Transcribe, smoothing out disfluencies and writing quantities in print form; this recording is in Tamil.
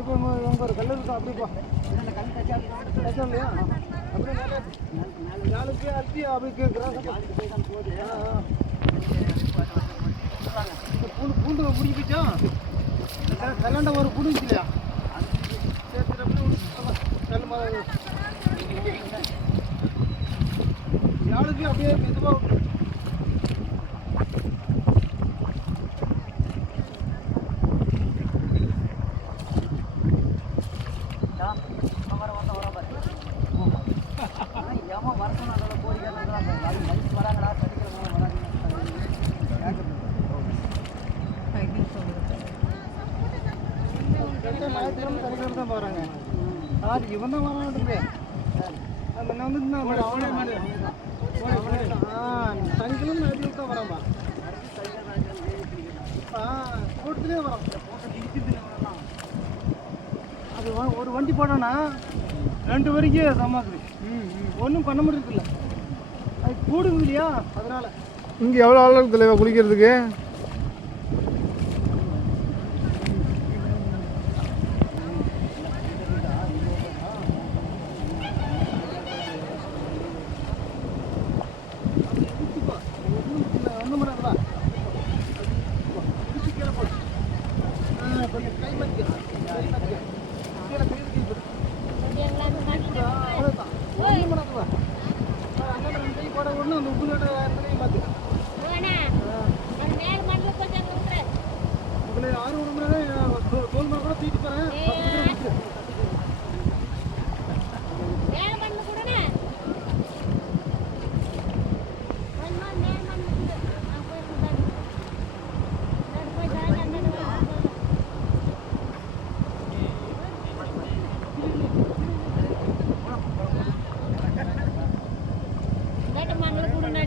அப்படி போ அங்கே ஒரு கல் இருக்கும் அப்படி போ கச்சா இல்லையா அப்படியே நாளைக்கு அரிசி அப்படி பூண்டு பிடிக்கிச்சா கல்லாண்ட ஒரு பிடிச்சி இல்லையா யாருக்கு அப்படியே மெதுவாக சனிக்கிழமை தான் போகிறாங்க அது இவன் தான் வரான்ட்டு முன்ன வந்து சனிக்கிழமை ஞாயிற்றுக்கிழமை தான் வரான்பா கூட்டத்துலேயே வரோம் அது ஒரு வண்டி போட்டோன்னா 2 வரைக்கும் சமாக்குது ஒன்றும் பண்ண முடியறதில்ல அது கூடுது இல்லையா அதனால. இங்கே எவ்வளோ ஆள் தலைவா குளிக்கிறதுக்கு?